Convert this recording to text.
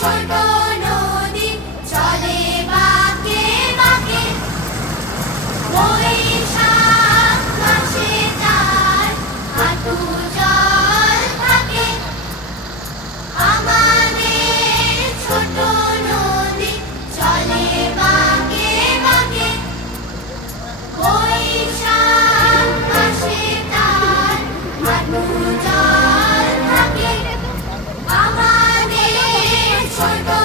Scheinbar Schreiber.